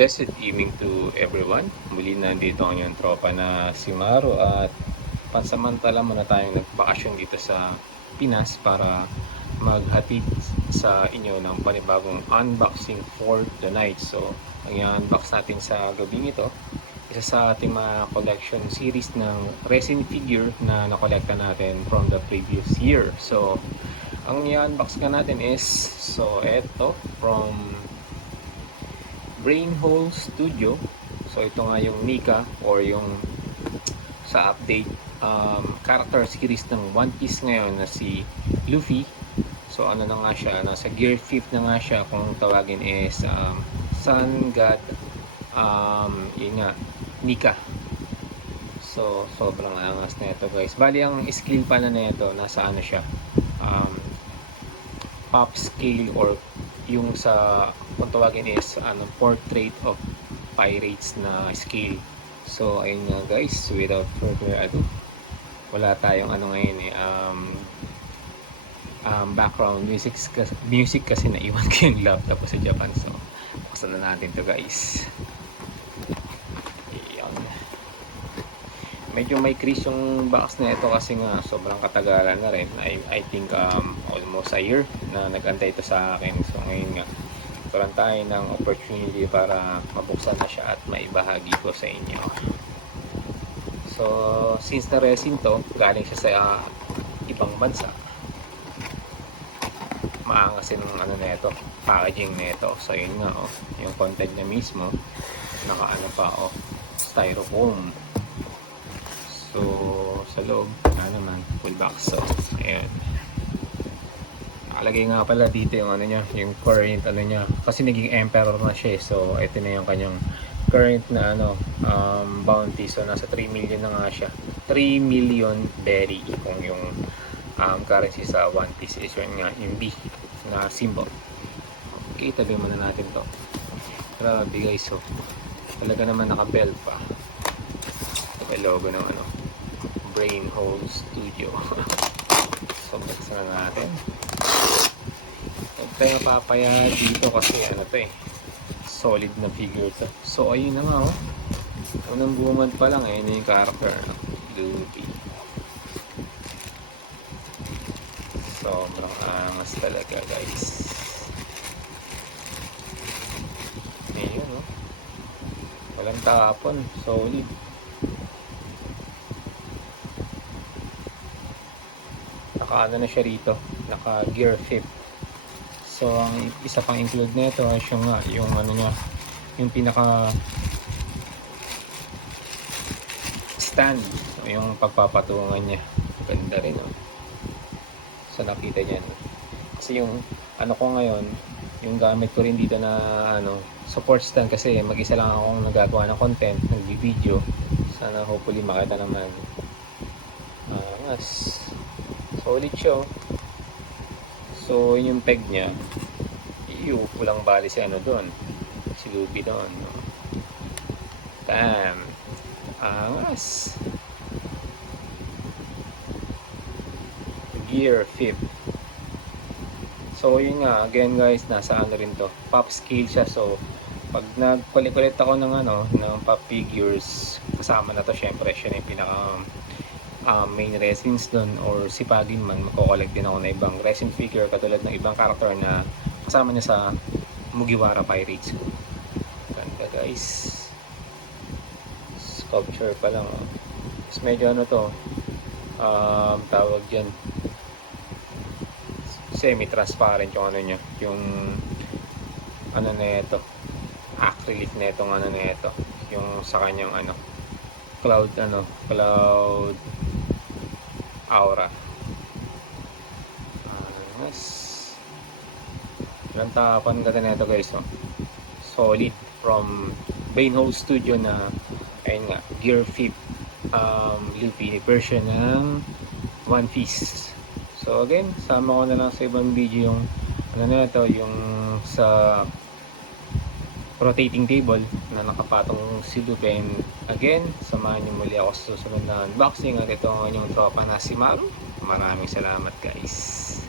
Blessed evening to everyone. Muli nandito ang iyong tropa na si Maro at pansamantala muna tayong nagbakasyon dito sa Pinas para maghatid sa inyo ng panibagong unboxing for the night. So, ang i-unbox natin sa gabing ito, isa sa ating mga collection series ng resin figure na nakolekta natin from the previous year. So, ang i-unbox nga natin is, eto, from Brainhole Studio. So ito nga yung Nika or yung sa update character series ng One Piece ngayon na si Luffy. So ano na nga siya, nasa gear 5 na nga siya, kung tawagin is Sun God yun nga, Nika. So sobrang angas na ito guys. Bali ang skill pala na ito, nasa ano siya, pop scale, or yung sa kung tawagin is portrait of pirates na scale. So ayun nga guys, without further ado, wala tayong ngayon background music kasi naiwan ko yung laptop sa Japan. So buksan na natin to guys. Ayan. Medyo may crease yung box na ito kasi nga sobrang katagalan na rin. I think almost a year na nag-antay ito sa akin. So ngayon nga, karoon tayo ng opportunity para mabuksan na siya at maibahagi ko sa inyo. So since na resin to, galing siya sa ibang bansa, maangas yung na ito, packaging na ito. So yun nga, yung content na mismo, naka pa, styrofoam. So sa loob naman full box. So ayan, nakalagay nga pala dito yung niya, yung current niya, kasi naging emperor na siya. So ito na yung kanyang current na bounty. So nasa 3 million na nga siya, 3 million berry kung yung currency sa One Piece is yun nga, yung B na symbol. Okay, tabi muna natin to. Grabe guys, so talaga naman naka-belt pa. May logo ng Brainhole Studio. So buksan na natin. Huwag tayo mapapaya dito kasi solid na figure to. So ayun na nga, unang bumad pa lang yun yung character, Luffy. Sobrang angas talaga guys. Ayun, walang tapon, solid. Naka na siya rito, naka gear 5. So ang isa pang include nito ay siya nga, yung niya, yung pinaka stand, yung pagpapatungan niya. Ganda rin, so nakita niyan. Kasi yung ko ngayon, yung gamit ko rin dito na support stand, kasi mag-isa lang akong nagagawa ng content, nag-video. Sana hopefully makita naman. Mas solid siya. So yung peg niya, walang bali si doon, si Luffy doon. Bam! Angas! Gear 5. So yun nga, again guys, nasa rin to, pop scale siya. So pag nagkulit ako ng ng pop figures, kasama na to syempre, siya na yung pinaka main resins doon, or sipagin man, magko-collect din ako na ibang resin figure katulad ng ibang character na kasama niya sa Mugiwara Pirates. Ganda guys, sculpture pa lang. Mas medyo to, tawag dyan, semi-transparent yung niya, yung na ito, acrylic na itong na ito, yung sa kanyang cloud cloud aura. Ilang tapan ganda na ito guys, solid, from Brainhole Studio na ayun nga, gear 5 Luffy version ng One Piece. So again, sama ko na lang sa ibang video yung yung sa rotating table na nakapatong si Luffy. And again, samahan niyo muli ako sa susunod na unboxing. At ito ang inyong tropa na si Maro. Maraming salamat guys.